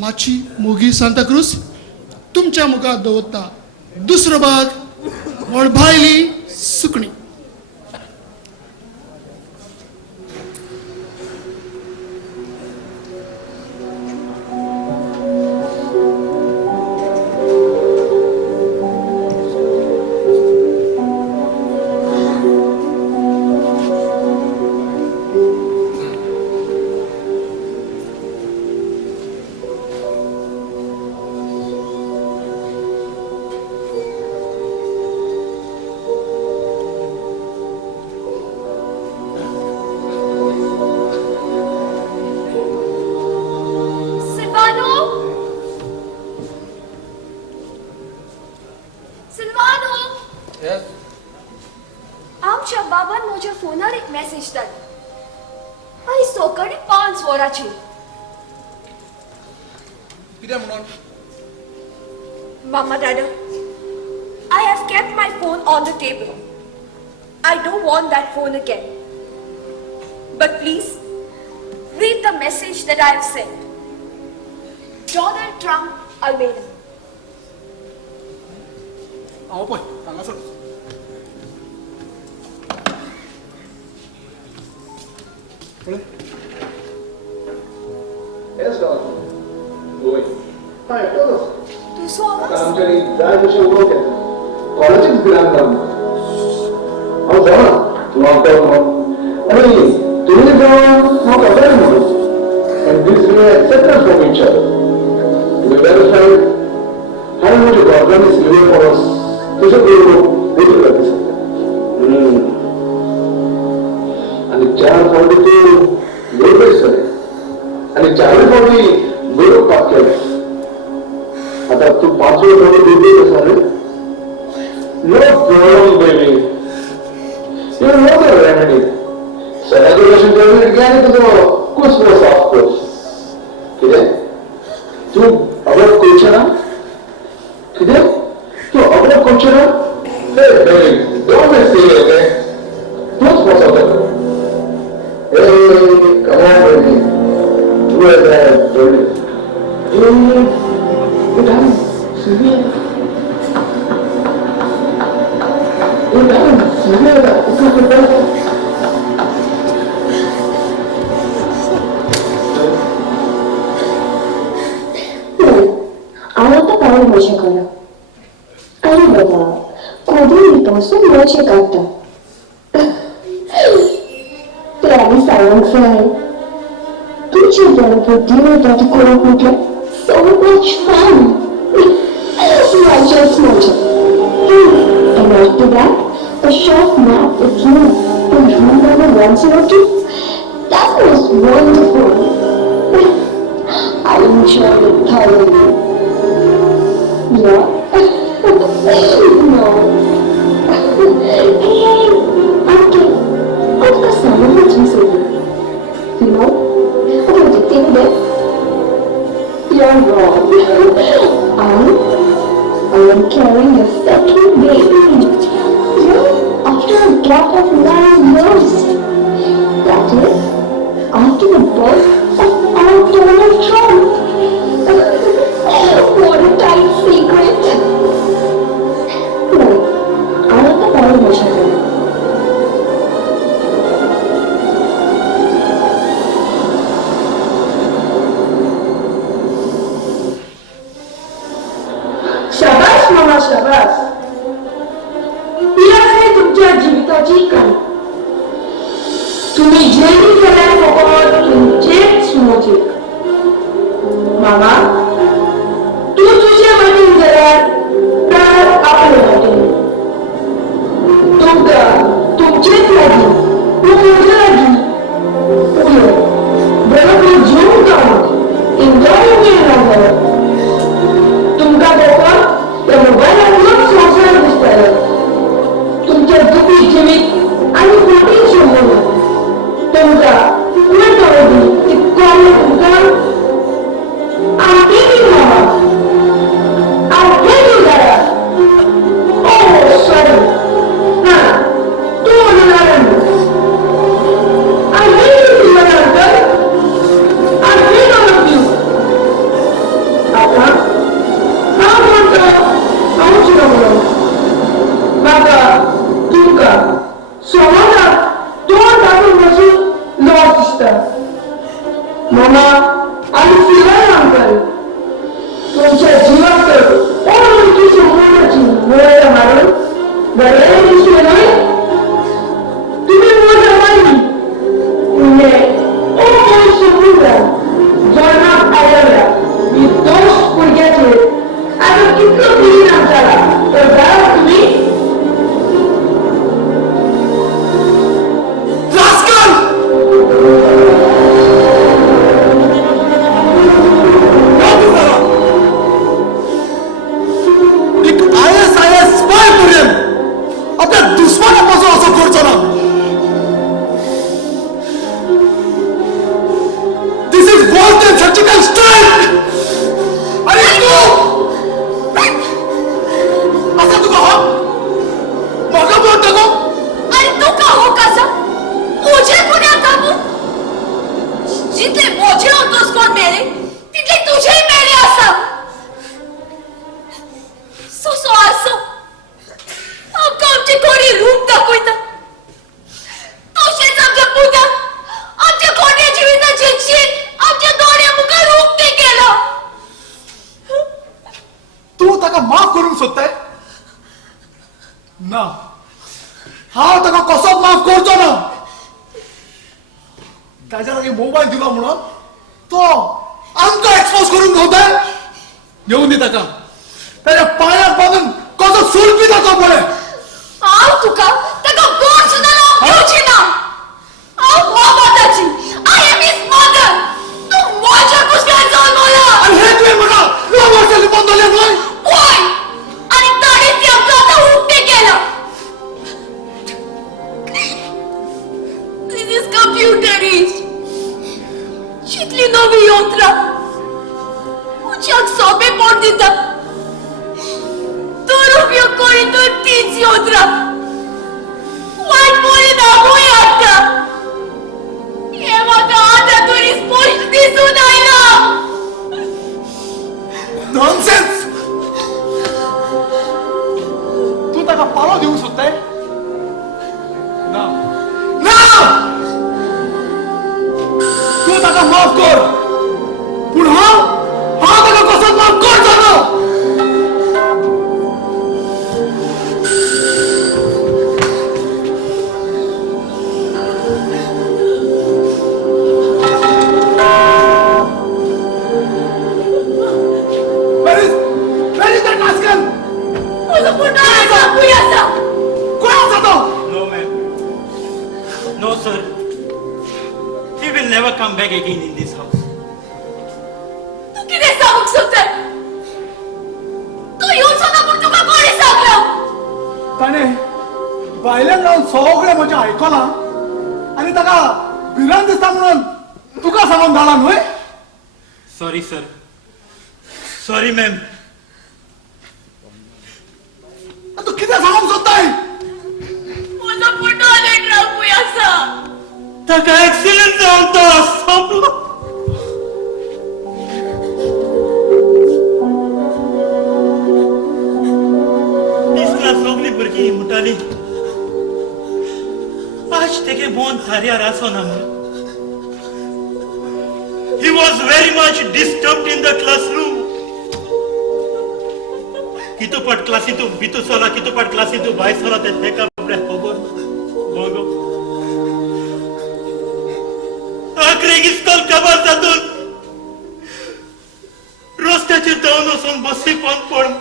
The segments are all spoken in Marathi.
माची मोगी सांताक्रूज तुमच्या मुखात दवरता दुसरो भाग मोळबायली सुकणी. आमच्या बाबान म्हज्या फोनार एक मेसेज धाडली. आयज सकाळी 5 वरांचेर. कितें म्हणून? Mama, Dada, I have kept my phone on the table. I don't want that phone again. But please, read the message that I have sent. Donald Trump, Almeida. हांव पळय हांगासर. पळय. Yes, Doctor. Going. Hi, tell us. तू सोबत? आमच्यानी जाय तशें उलोवंक येता. कॉलेजीक बिरान जावं. हांव जाणा लॉकडावन म्हणून. आनी तुमी जावन म्हाका खबर म्हणून. And this we acceptance from each other. To be very frank, हांवें म्हज्या गॉर्डनांनी सिल्वर फॉरस तुजे बरोबर वेगळी करता. आनी 4 फावटी तूं लोटस केलें. आनी 4 फावटी बरोवपाक केलें. आता तू 5वे फावटी लोटस आसा रे? No problem baby. You know the remedy. सगळ्याचो भशेन टॅबलेट घे आनी तुजो कुसमो साफ कर. कितें? तूं अवॉइड करचें ना? कितें? तूं अवॉइड करचें ना? हे baby, don't be silly okay? तूंच फसवता. Hey, come on, baby. You are there, baby. You're done. Severe. You're done. Severe. आता काय मजा करा. अरे बाबा, कधीपासून मजा काढता. प्यारी सांगसाय तुझ्या बुद्धीवर करून म्हटलं so much fun. Just मजा. And after that, a short nap with you in room number 102. That was wonderful. I enjoyed it thoroughly. Yeah? No. Hey, uncle. What's the sound that you say? You know? About the thing that you're wrong. I am carrying a second baby. Yeah? After a gap of 9 years. That is, after the birth of our Donald Trump. What a tight secret. No, I want the body measure. शाबास मामा शाबास. ती आहे तुमच्या जीविताची कण. तुम्ही जेही केल्या फकत तुमचेच मोजीक. मामा, तू तुझे वाटेन जाल्यार तर आपले वाटेन. तुमका तुमचेच लागीं, तूं म्हज्या लागीं. उयो बरोबर जीव कावंक इंग्लंड येयना. तुमका दोगांक त्या मोबायलांतलोच संवसार दिसतलो. तुमच्या दुखी जिवीत आनी खोटी शोभून तुमका उलट आवडी तितको तुमकां I'm begging, Mama. I'm begging. करूंक सोदताय ना हांव ताका कसोच माफ करचो ना ताच्या लागीं मोबायल दिलो म्हणून तो आमकां एक्सपोज करून गावताय येऊन दी ताका ताच्या पांयाक बांदून कसो सुरपी जातो पळय हांव तुका ताका गोड सुद्दां घेवची ना हांव मोहम्मदाची आय एम हिज मदर तूं म्हज्या कुशल्यान जल्मला आनी हे तुवें म्हाका 9 वर्सां लिपोवन दवरलें न्हय वय आनी ताणें ती आमकां आतां उक्तें केलां This is computer age. शिकली नवी यंत्रा उच्याक सोबे पोट दिता तर उपयोग करीत तीच यंत्रा वायट परिणामूय हाडटा हे म्हाका आतां तरी स्पश्ट दिसून आयला नॉनसेन्स तूं ताका पालो दिवंक सोदताय ना ना तूं ताका माफ कर पूण हांव ताका कसोच माफ करचो ना Where is that rascal? म्हजो पुताय आसा खंय आसा कोण आसा तो No, ma'am. No, sir. He will never come back again in this house. तूं कितें सांगूंक सोदताय तूं येवचो ना म्हूण तुका कोणी सांगलो ताणें भायल्यान रावन सगळें म्हजें आयकलां आनी ताका भिरांत दिसता म्हणून तुका सांगून धाडला न्हय Sorry, sir. Sorry, ma'am. तूं कितें सांगूंक सोदताय म्हजो पुतो लेटरा खंय आसा ताका एक्सिडेंट जावन तो सोंपलो. दिसला सगळीं भुरगीं म्हणटालीं आज तेगे मन थाऱ्यार आसना म्हणून. He was very much disturbed in the classroom. कितू पाट क्लासीतू भितू सोला कितू पाट क्लासीतू भायर सोला ते तेका आपल्या खबर बघो आखरी इस्कॉल काबार जातून रस्त्याचेर जावन वचून बसी बंद पडून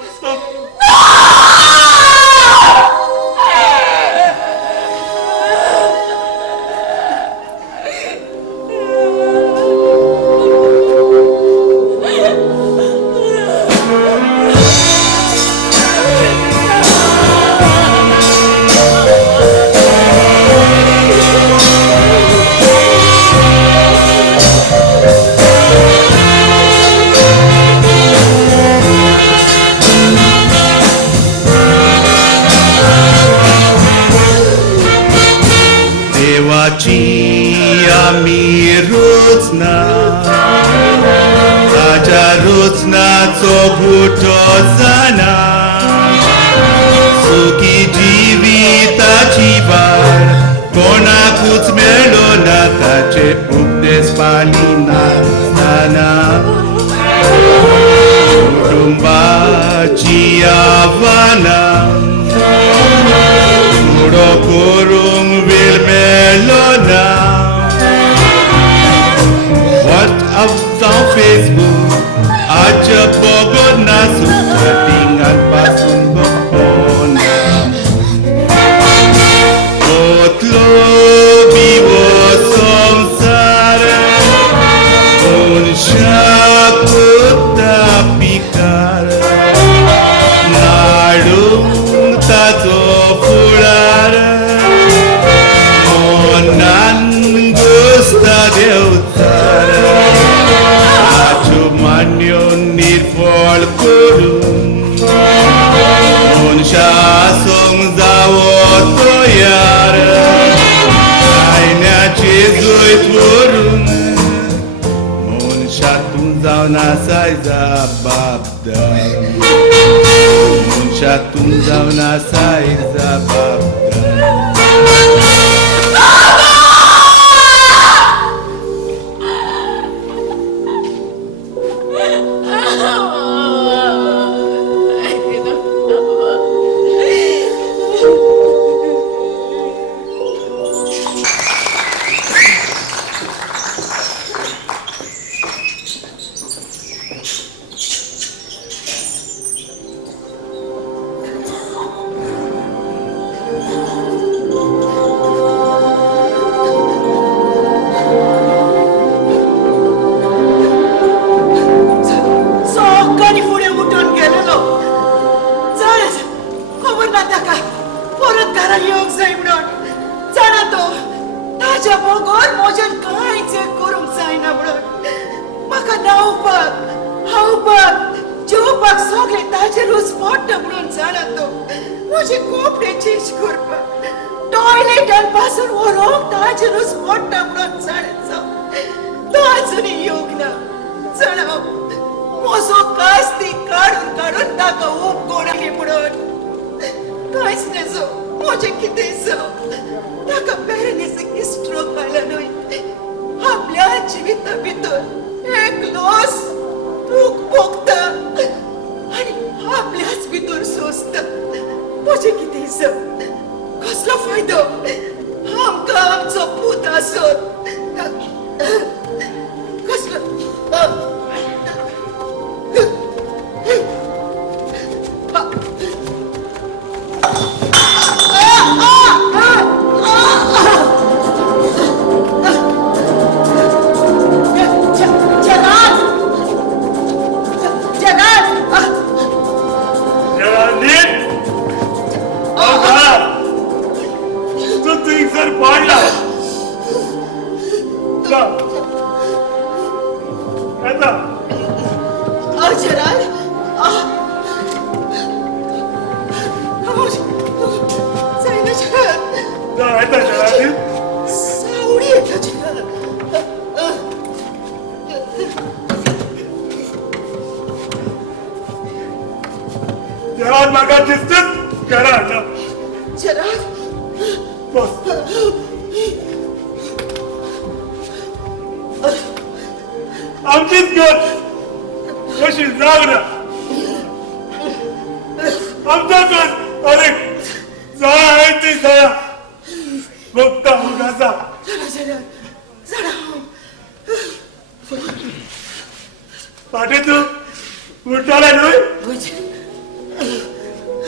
आमी रोजना ताच्या रोजनाचो गुठो जाना सुखी जिविताची वार कोणाकूच मेळ्ळो ना ताचे उपदेश पाळी नासतना कुटुंबाची आव्हानां फुडो करूंक वेळ मेळ्ळो ना WhatsApp Facebook आज बघत ना चॅटिंगांपासून बघना ओतलो बिवो संसार मनशाक कोत्ता पिकार नाडूंक ताचो फुडार मनान घुसता देंवचार मान्यो निर्फळ करून मनशा सोंग जावो तयार आयन्याचे जैत व्हरून मनशातूं जावन आसाय जबाबदार मनशातूं जावन आसाय जबाबदार तुझ्या बघून मोजन कांयच करूंक जायना म्हणून म्हाका न्हावपाक हावपाक जेवपाक सगळे ताजेरूच पडटा म्हणून जाणा तूं म्हजे कपडे चेंज करपाक टॉयलेटान पासून व्हरोंक ताजेरूच पडटा म्हणून जाणा तो अजून येवंक ना जाणा म्हजो कास्ती काडून काडून ताका ऊब कोणाली म्हणून कांयच नजो म्हजें कितें जावं ताका पॅरालिसीक स्ट्रोक आयला न्हय आपल्या जिविता भितर एकलोच दूख भोगता आनी आपल्याच भितर सोंसता म्हजें कितें जावं कसलो फायदो आमकां आमचो पूत आसत कसलो आमचीच घर कशी जागना आमचा घर अरे जाळा आहे ती जाळा बघता मुलाचा पाठी तू उठाला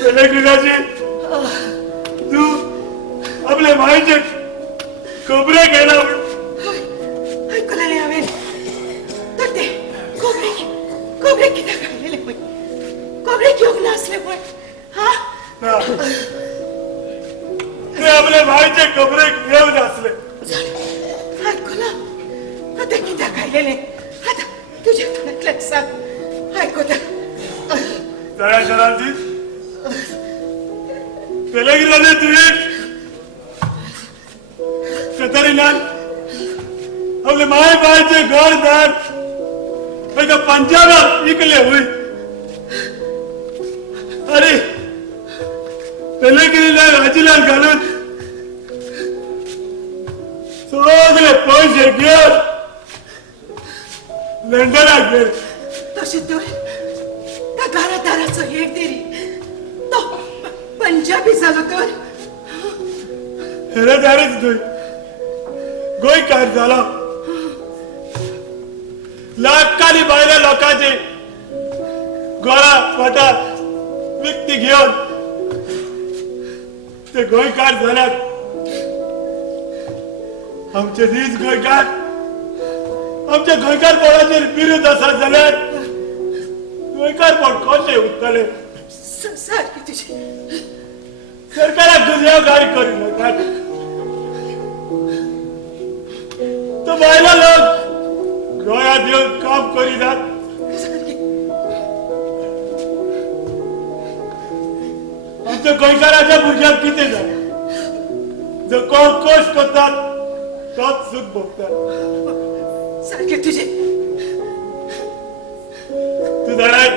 नाही गिराची तू आपल्या माईचे कबरे गेला ऐकलं नाही हवे तर ते कोबरे किती खाल्लेले पण कोबरे घेऊन नसले पण हा ते आपल्या भाईचे कबरे घेऊन असले ऐकलं आता किती खाल्लेले आता तुझ्या तोंडातलं सांग ऐकू जरा जरांची पेलेगिराने तुझे कतरीलाल आपले माय बायचे घर दार एका पंजाबा इकले हुई अरे पेलेगिरीला राजीलाल घालून सगळे पैसे घेऊन लंडनात गेले तसे तर त्या घरादाराचं एक देरी तो पंजाबी झालो तर हेरेदारीच तुझ गोयकार झाला लाखांनी बायल्या लोकांचे गोळा फाटा विकती घेऊन ते गोयकार झाल्यात आमचे रीज गोयकार आमच्या गोयकार पोळाचे विरोध असा जाल्यार गोयकार पोळ कशे उरतले सारखी तुझी सरकाराक गुन्हेगारी करू नका तो बायला लोक गोयात येऊन काम करीनात आमच्या गोंयकाराच्या भुरग्यांक कितें जाय जो कोण कश्ट करतात तोच सूख भोगतात सारखे तुझे तू जाणाय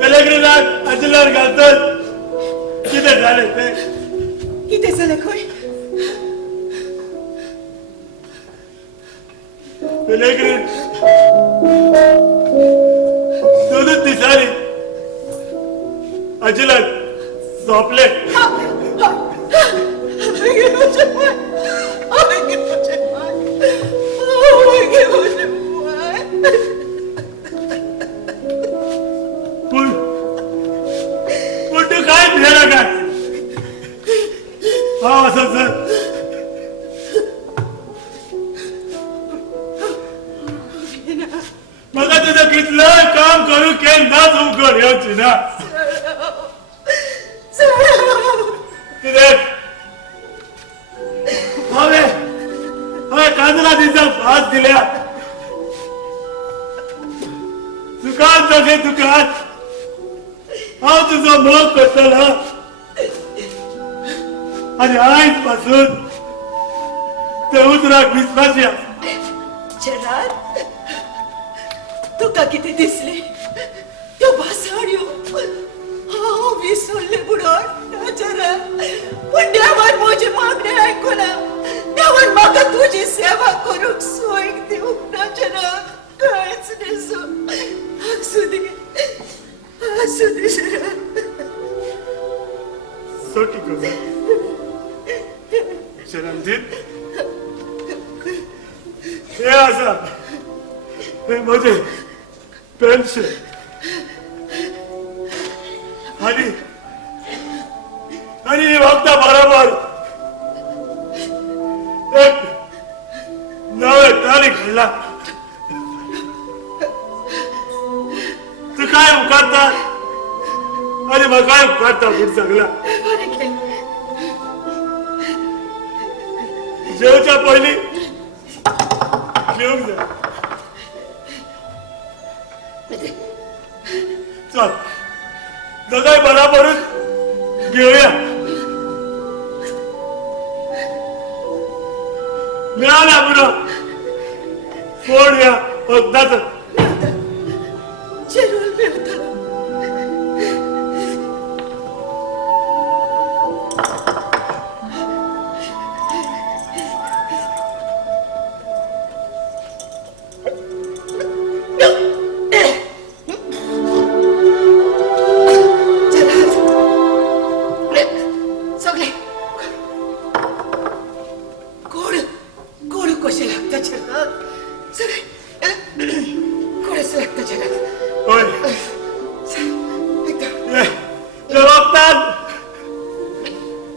पेलेग्रिनाक आजिलार घालतात कितें जालें तें किती झालं खंय पेलेग्रीन दोनच दिसांनी आजिलार झोपले पण तू काय भेला काय हा असं सर मला तुझं कितलं काम करू केन्नाच उघड येवची ना कित्याक 15 दिवसा भात दिल्या दुकान जगे दुकान हांव तुजो मोग करतलो आनी आयज पासून ते उतराक विस्वासी आसा जनार तुका कितें दिसले त्यो भासाड्यो हांव विसरले बुडोन ना जरा पूण देवान म्हजी मागणी आयकुना देवान म्हाका तुजी सेवा करूंक सोय दिवंक ना जरा कांयच नसो असू दे जरा सोटी गजाल शरणजीत हे आसा हे म्हजे पेन्शन आणि वक्ता बरोबर एक नवे तारीख घडला तू काय उकारता आणि म्हाकाय उकारता म्हूण सांगला जेवच्या पयलीं घेवंक जाय चल दोगांय बराबरूच घेवया मेळाला पुरो फोन या वखदाचो जरूर मेळटलो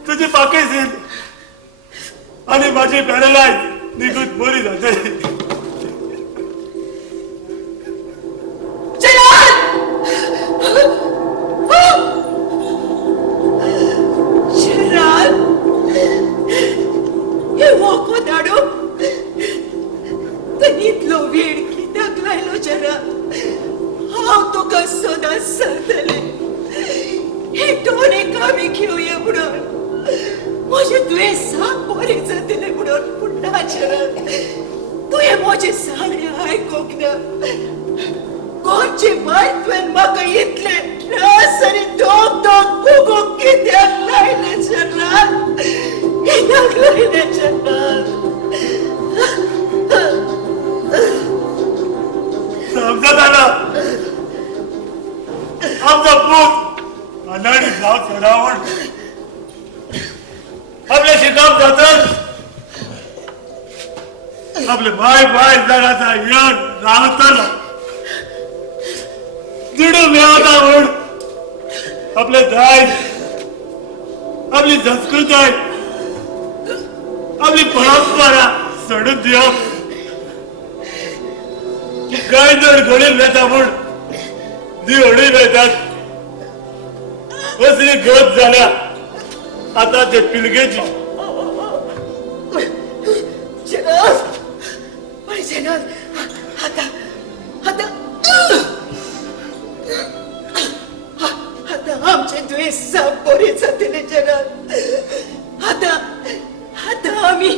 तुझी पाकिस्तान आणि माझी पॅरालाइज निघून बरी जाते इतलो वेळ कित्याक लायलो जरा हांव तुका सदांच सांगतलें हे दोन एकामी घेवया म्हणून म्हजें दुयेंसाक बरें जातलें म्हणून पूण ना जरा तुवें म्हजें सांगणें आयकूंक ना गोंयचे भायर तुवें म्हाका इतलें त्रास आनी दोग दोग भोगूंक कित्याक लायलें जरा कित्याक लायलें जरा समजत आलं आमचा पूत अनाडी जाव चढावण आपल्या शिकाप जातच आपले बाय बाय जगाचा येण राहतला जिडू मेळता म्हण आपले दाय आपली संस्कृताय आपली परंपरा सोडून दिवप काय जर घडून येता म्हण दी हडून येतात असली गत झाल्या आता ते पिलगेची आता आमचे दुयेंस साप बरे जातले जनाब आता आम्ही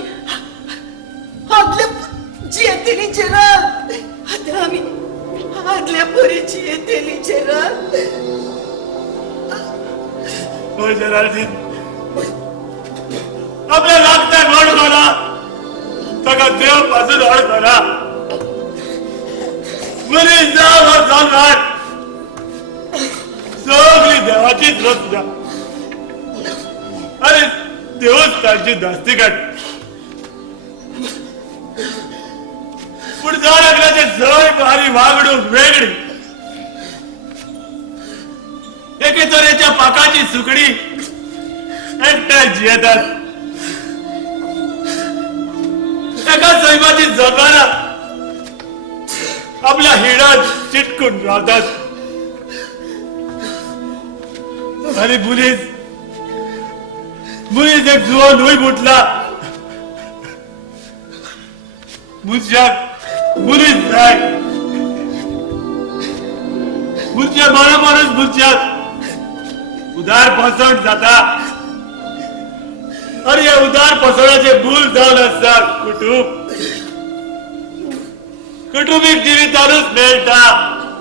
आदल्या जियेतली जनाब आता आम्ही आदल्या बरे जियेतली जनाब हो जलालदीन आपल्या लागता गोड करा ताका देव बाजून हड करा बरी जाव जाणार सगळी देवाचीच रचना अरे देवच तांची धास्ती काढ पूण जाय लागल्याचे जय भारी वागणूक वेगळी एके तरेच्या पाकाची सुकडी एकट्याक जियेतात एका सैमाची जनावरां आपल्या हिडात चिटकून राहतात आणि मुलीस एक जुवान हुई मुटला मुझ्याक मुलीच जाय. मुझ्या बरोबरच मुझ्याक उदार फसवण जाता. अरे या उदार फसवण्याचे भूल जावन आसा कुटुंबीक जिवितानूच मेळटा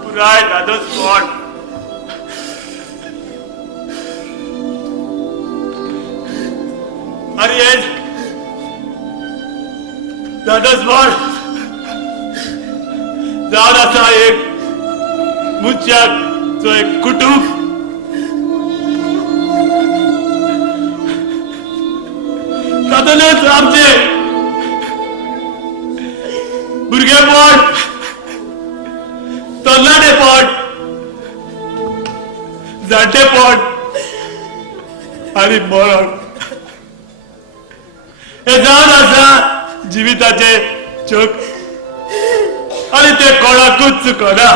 पुराय दादोस कोण. अरे हे दादोस कोण जावन आसा एक मुझ्याक जो एक कुटुंब. तातूंतच आमचे भुरगेपण तरणाटेपण जाणटेपण आनी मरण हे जावन आसा जिविताचे चक आनी ते कोणाकूच चुकना.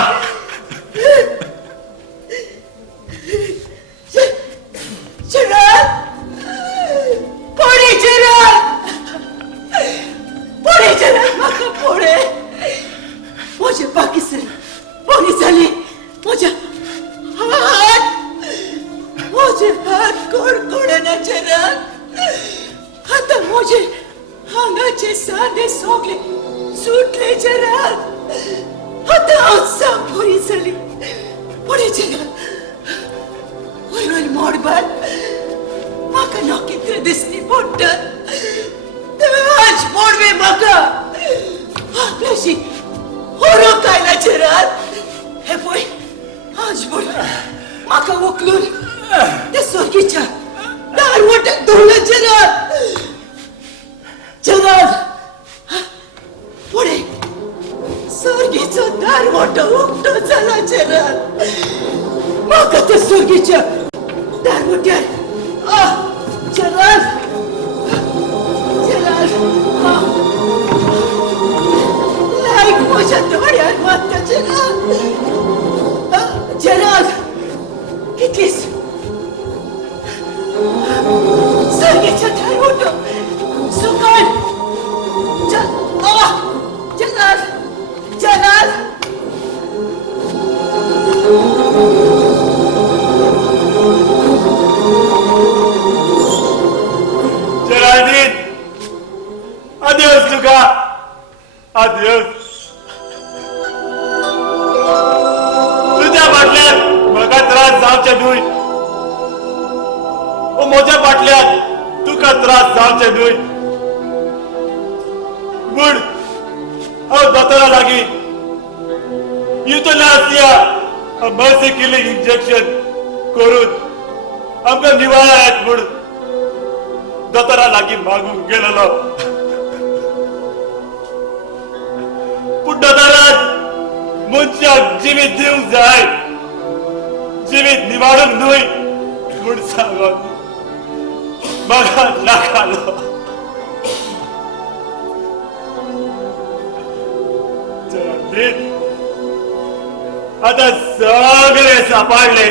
आता सगळे सापडले.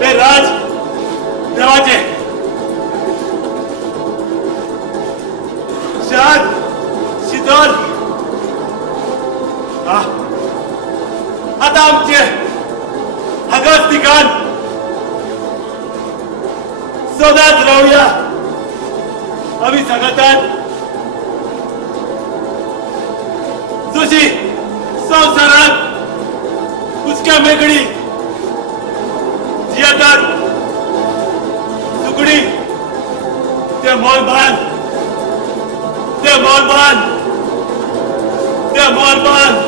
ते राज देवाचे शांत शीतल आता आमचे हागाच ठिकाण सदांच रावया आम्ही सांगतात जशी संवसारात उचक्या मेकडी जियातात सुकडी ते मोलबान ते मोलबान ते मोलबान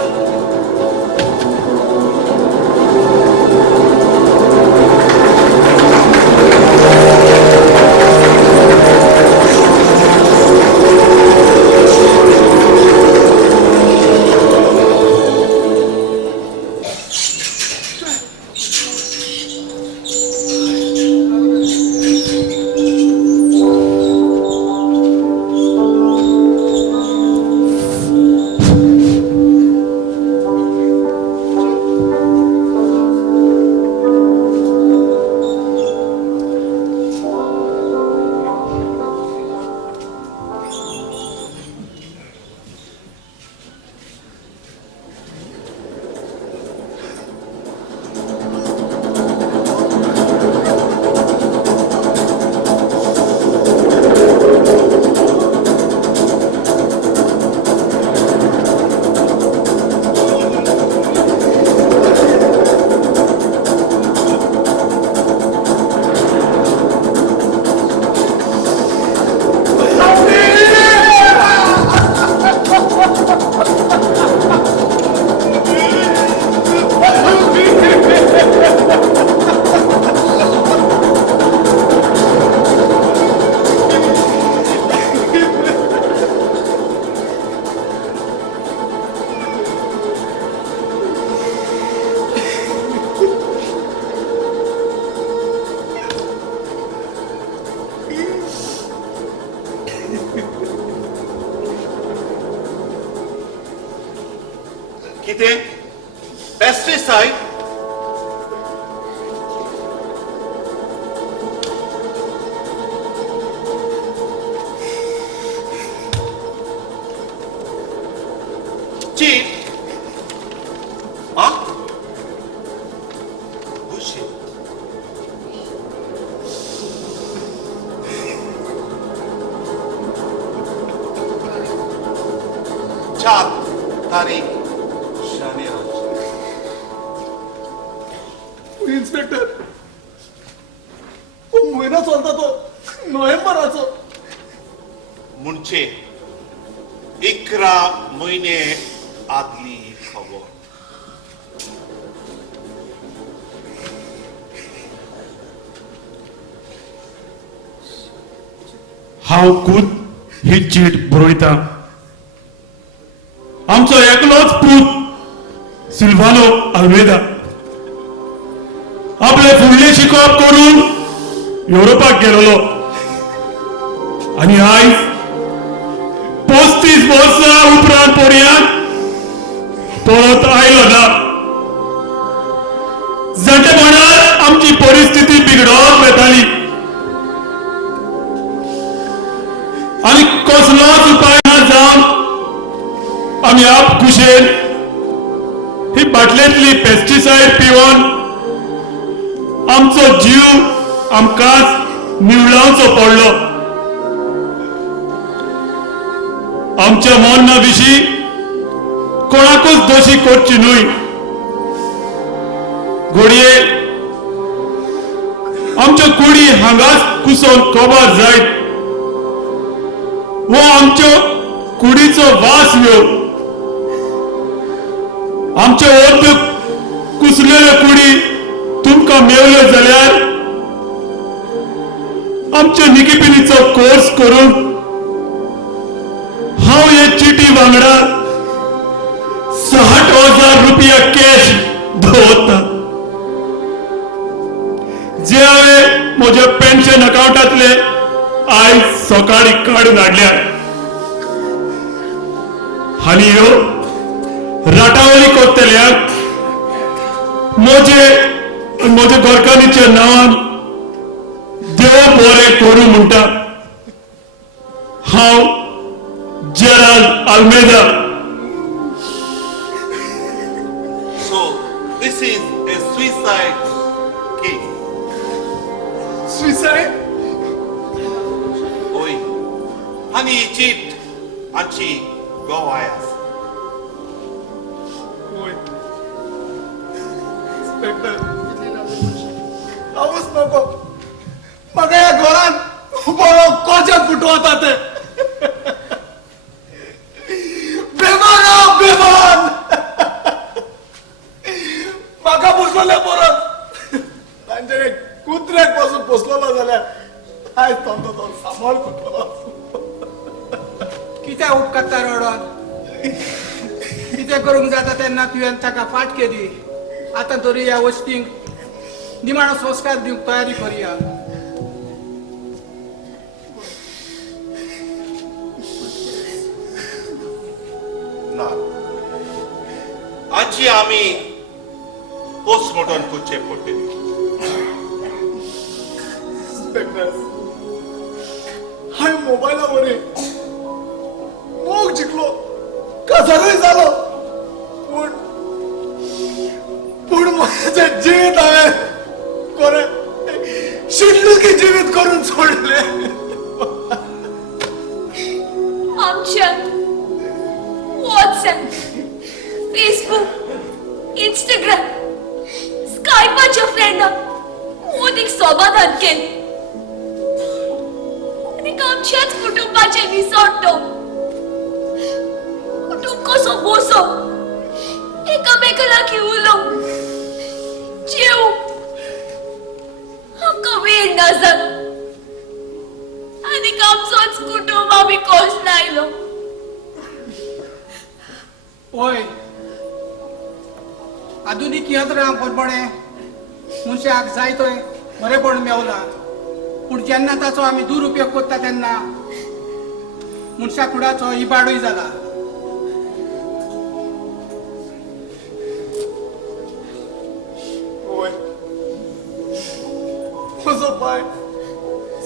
किती पेस्टिसाइड चीफ चार तारीख इन्स्पेक्टर महिना चलता तो नोव्हेंबराचो म्हणजे 11 महिने आदली खबर हांव खूद ही चीट बरयता आमचो एकलोच पूत सिल्वानो अल्मेदा आपले फुडले शिकप करून युरोपाक गेलोलो आणि आयज 35 वर्सां उपरांत पर्यंत परत आयलो ना जाणटेपणांत आमची परिस्थिती बिगडत वेताली आणि कसलोच उपाय ना जावन आमी आप कुशेन ही बाटलेंतली पेस्टिसाइड पिवन आमचो जीव आमकांच निवळावचो पडलो आमच्या मना विशीं कोणाकूच दोशी करची न्हय घडये आमच्यो कुडी हांगाच कुसोन कबार जायत वो आमच्यो कुडीचो वास घेवन आमच्यो अर्द कुसलेल्यो कुडी तुमकां मेवल्यो जाल्यार आमच्या निकिपिनीचो कोर्स करून हांव हे चिटी वांगडा 60,000 रुपया कॅश दवरता जे हांवें म्हज्या पेन्शन अकाउंटांतले आयज सकाळी काडून हाडल्या आनी ह्यो राटावली करतल्याक म्हजे म्हज्या घरकान्नीच्या नांवान देव बरें करूं म्हणटा हांव Gerald Almeida. So this is a suicide case. Suicide Oi, honey Egypt, anchi GOA. Inspector हांवूच नको म्हाका ह्या घरान बरो कोजे फुटवता ते बेमान हांव बेमान म्हाका बसलोले परत तांचे कुत्र्याक पासून बसलोलो जाल्यार आयज तांचो तो सांबाळ करतलो. कित्याक उपकारता रडोन कितें करूंक जाता तेन्ना तुवें ताका फाट केली. आतां तरी ह्या वस्तींक निमाणो संस्कार दिवंक तयारी करुया. ना आजी आमी पोस्टमॉर्टम करचे पडटली. इन्स्पेक्टर हांवें मोबायला वरवीं मोग जिखलो काजारूय जालो पूण माझे जिवीत हांवें खरें शिटलुकी जिवीत करून सोडले. आमच्या व्हॉट्सॲप, फेसबुक, इंस्टाग्राम, स्कायपाच्या फ्रेंडां मोदीक समाधान केलें आनी आमच्याच कुटुंबाचे विसोडटो कुटुंब कसो बसो एकामेका लागीं उलोवंक जेवंक आमकां वेळ ना जालो आनी आमचोच कुटुंब आमी कोस लायलो. पळय आधुनीक यंत्रणां मनशाक जाय थंय बरेपण मेवला पूण जेन्ना ताचो आमी दुरुपयोग करता तेन्ना मनशा फुडाचो इबाडूय जाला. म्हजो बाय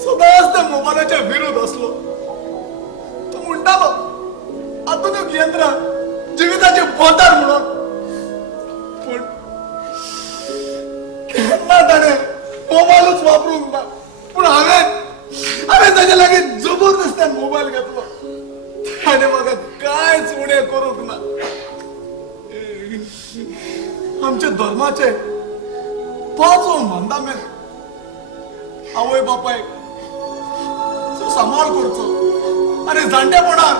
सदांच त्या मोबायलाच्या विरोध असलो. तो म्हणटालो आधुनीक यंत्रां जिविताचे बंदर म्हणून पूण केन्ना ताणें मोबायलूच वापरूंक ना. पूण हांवें ताचे लागीं जबरदस्त्यान मोबायल घेतलो. ताणें म्हाका कांयच उणें करूंक ना. आमच्या धर्माचे 5 मंदामेंट आवय बापायक सांबाळ करचो आनी जाणटेपणान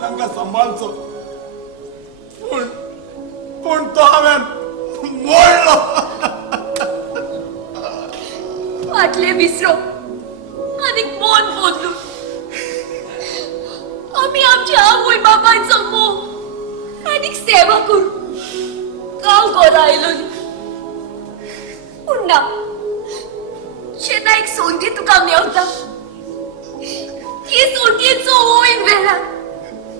तांकां सांबाळचो. पूण तो हांवें मोडलो. फाटले विसरो आनी मन बदलून आमी आमच्या आवय बापायचो मोग आनी सेवा करू गांव घरा आयलोली. पूण ना जेन्ना एक सोंदी तुका मेवता ती सोंदयेचो वोयन वेळार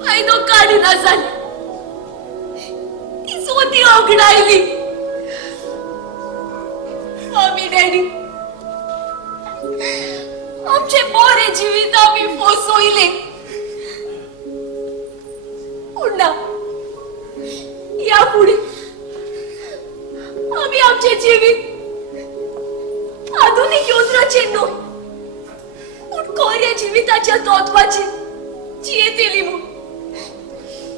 फायदो काडिना जाले ती सोंदी ओगडायली. आमी डॅडी आमचे बरे जिवीत आमी फसवले. पूण ना या फुडें आमी आमचे जिवीत आधुनिक यंत्राचे न्हू पूण खऱ्या जिविताच्या तत्वाचे जियेतली म्हूण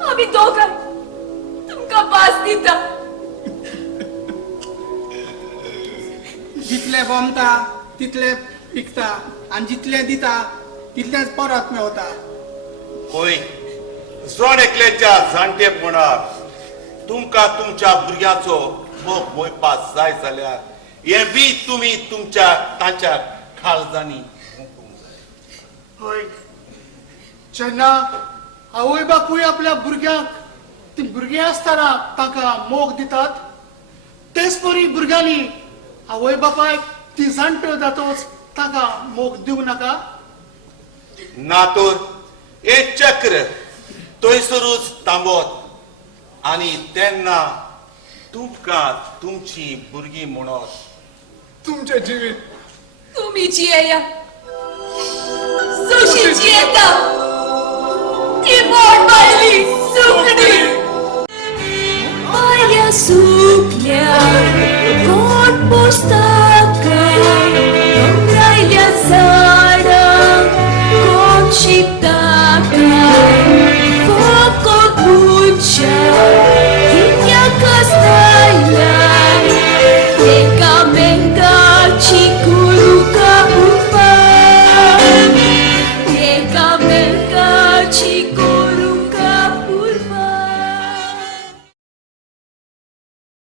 आमी दोगांय तुमकां पास दिता. जितले गमता तितले विकता आनी जितले दिता तितलेच परत मेवता. होय जण एकल्याच्या जाणटेपणाक तुमकां तुमच्या भुरग्याचो मोग मोयपाक जाय जाल्यार हे बी तुमी तुमच्या तांच्या काळजांनी मुकूंक जाय. होय जेन्ना आवय बापूय आपल्या भुरग्यांक ती भुरगीं आसतना ताका मोग दितात तेच परी भुरग्यांनी आवय बापायक ती जाणट्यो जातोच ताका मोग दिवं नाका. ना तर हे चक्र थंयसरूच थांबत आनी तेन्ना तुमकां तुमची भुरगीं म्हणून तुमचे जिवीत तुम्ही जियेया सुशी जियेता ती मोडबायली सुकणी माझ्या सुकण्या कोण पोसता